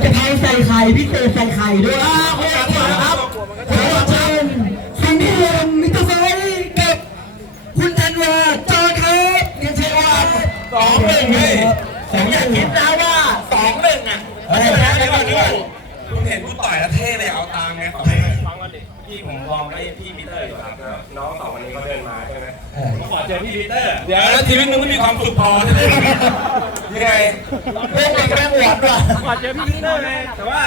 ดกะเพราใส่ไข่พิเศษใส่ไข่ด้วยอ่าโอเคครับขอเชิญสิ่งที่รวมมิตรไฟกับคุณธันวาจอครับเรียนเชิญครับสองหนึ่งเฮ้ยผมอยากคิดนะว่าสองหนึ่งอะเดี๋ยวนะเดี๋ยวก่อนเดี๋ยวก่อนคุณเห็นกูต่อยแล้วเท่เลยเอาตามไงสองหนึ่งฟังก่อนดิพี่ผมวอร์มให้พี่ปีเตอร์อยู่ครับแล้วน้องสองคนนี้เขาเดินมาใช่ไหมผมขอเจอพี่ปีเตอร์ เดี๋ยวแล้วชีวิตมึงไม่มีความสุขพอใช่ไหม ยังไงเล่นเป็นแม่หวดว่ะขอเจอพี่ปีเตอร์ไงแต่ว่า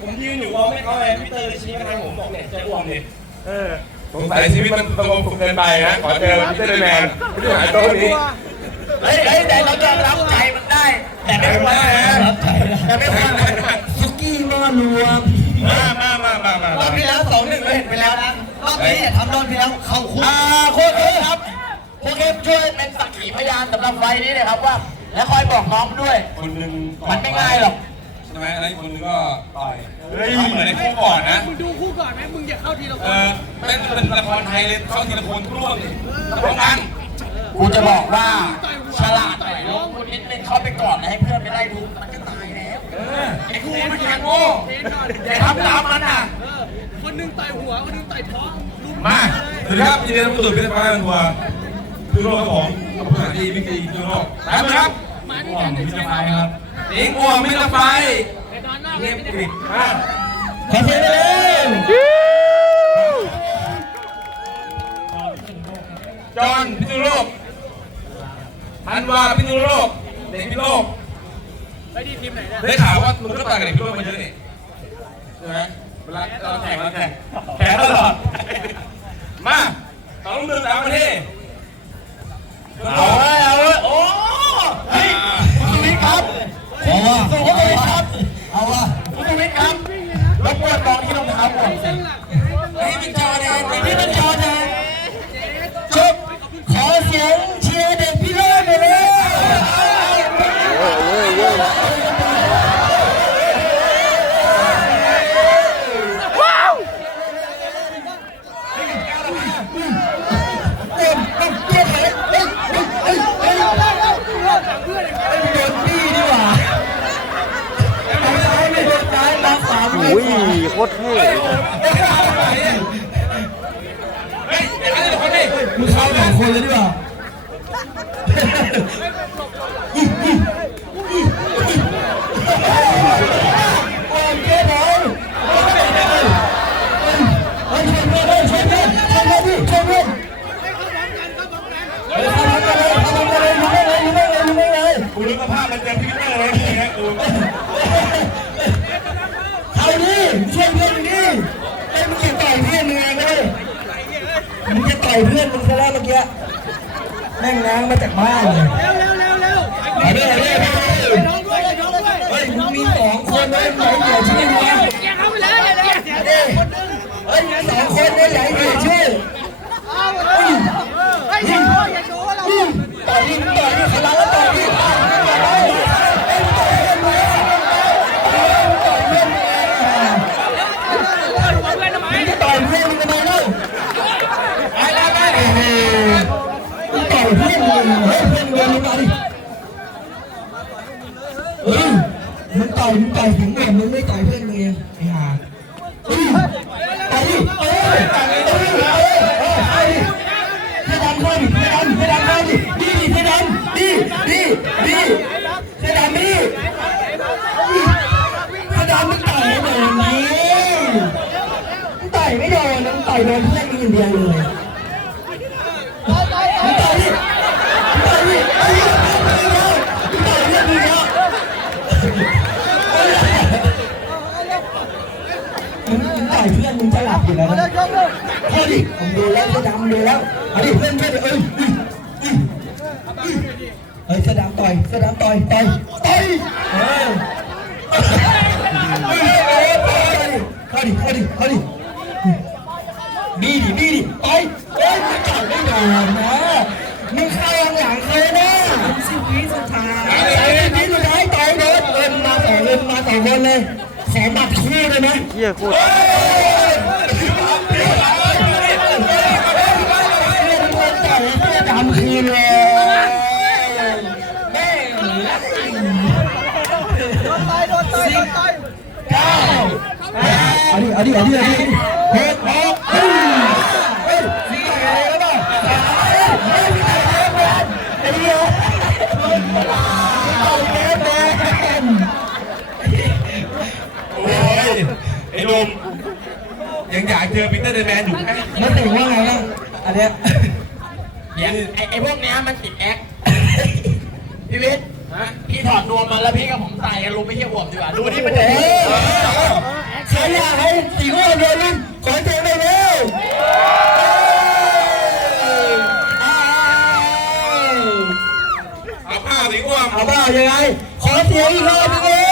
ผมยืนอยู่วอร์มให้เขาไงพี่เตอร์ชี้มาทางผมบอกเนี่ยเจอวอร์มดิเออสงสัยชีวิตมันสงบสุขเกินไปนะขอเจอพี่เตอร์แมนพี่หายโต๊ะนี้เฮ้ยเฮ้ยแต่เราจะรับใจมันได้ แต่ไม่ควรรับใจแต่ไม่ควรซุกี้หม้อรวมมามามามามารอบที่แล้วสองหนึ่งเราเห็นไปแล้วนะรอบนี้เนี่ยทำรอบที่แล้วเข้าคุกอ่าโค้ชเอ้ครับโค้ชเอ้ช่วยเป็นสักขีพยานสำหรับไฟล์นี้หนะครับว่า และคอยบอกน้องด้วย คนหนึ่งมันไม่ง่ายหรอก ใช่ไหมอะไรคนหนึ่งก็ต่อยเฮ้ยเหมือนในคู่ก่อนนะ มึงดูคู่ก่อนไหมมึงอย่าเข้าทีละคเอนอเล่นเป็นละครไทยเลยเข้าทีละคนร่วมดิพร้อมกันกูจะบอกว่าฉลาดหน่อยลูกคุณนิดนึงเข้าไปก่อนนะให้เพื่อนไม่ได้ทุกมันก็ตายแล้วไอ้คู่ไม่ใช่โง่เทนก่อนอย่าทำตามมันนะเออคนหนึงต่อยหัว คนหนึงต่อยท้องลุมมาสวัสดีครับยินดีต้อนรับสู่พิธีการทัวร์คือโลกครับผมขอบคุณที่วิกฤตคือโลกตามครับ มาด้วยกันมิตรไฟครับนิงอ้วงมิตรไฟไปนอนนอกเงียบไม่กได้ริบขอเสียงเลยจอห์นพิษณุโลกธันวาพิษณุโลกเด็กพิโลกไปดีทีมไหนเนี่ยได้ข่าวว่ามึงก็ต่อยกับเด็กพิโลกมาเยอะนี่ใช่ไหมเวลาเราแข่งเราแข่งแข่งตลอด ครับผมนี่เป็นจอแดงนี่เป็นจอแดงจบขอเสียง ตรเท่เฮ้ยเดี๋ยวนะเลยวคนนี้มึงเข้าสองคนเลยดีกว่า เพื่อนมึงซะแล้วเมื่อกี้แม่งง้างมาจากบ้านเลยเร็วเร็วเร็วเร็วไปด้วยไปด้วยไปด้วยไปน้องด้วยไปน้องด้วยเฮ้ยมึงมีสองคนเลยไหนเหลือชื่อมึงอย่าเข้าไปเลยอย่าเสียเสียเสียคนหนึงเฮ้ยสองคนเลยไหนเหลือชื่อ ฮ้ยเพื่อนมึงเดินลงมาดิเฮ้ยมึงต่อยมึงต่อยถึงแบบมึงไม่ต่อยเพื่อนมึงเองไอ้ห่าเฮ้ยต่อยดิเอ้ยเอ้ยเอ้ยเอ้ยเอ้ยเสื้อดำเข้าดิเสื้อดำเสื้อดำเข้าดิดิดิเสื้อดำดิดิดิเสื้อดำดิเสื้อดำมึงต่อยไม่โดนนี่มึงต่อยไม่โดนมึงต่อยโดนเพื่อนมึงอย่างเดียวเลย มึงจะหลับอยู่แล้วนะเอาดิผมดูแล้วเสื้อดำดูแล้วเอาดิเพื่อนช่วยดิเอ้ยเอ้ยเอ้ยเสื้อดำต่อยเสื้อดำต่อยต่อยต่อยเออเอ้ยเอ้ยต่อยข้าดิเข้าดิเข้าดิบีดิบีดิต่อยเอ้ยมึงต่อยไม่โดนนะมึงเข้าหลังเคยนะสิบวิสุดท้ายสิบวิสุดท้ายต่อยโดนเอ็มมาสองเอ็มมาสองคนเลยขอบัตรคู่ได้ไหมเฮียโค ตรดำคืนเลยแม่โดนต่อยโดนต่อยโดนต่อยเเจอปีเตอร์เดนแมนอยู่ไหมมันถึงว่าไงบ้างอันเนี้ยเดี๋ยวไอ้ไอ้พวกเนี้ยมันติดแอคพี่วิทย์พี่ถอดนวมมาแล้วพี่กับผมใส่กันลงไปเที่ยวบวมดีกว่าดูนี่มันจะเฮ้ยใครอยากให้สีม่วงโดนลุ้นขอเสียงหน่อยเร็วอ้าวเอาผ้าสีอ้วมเอาเปล่ายังไงขอเสียงอีกรอบนึงเร็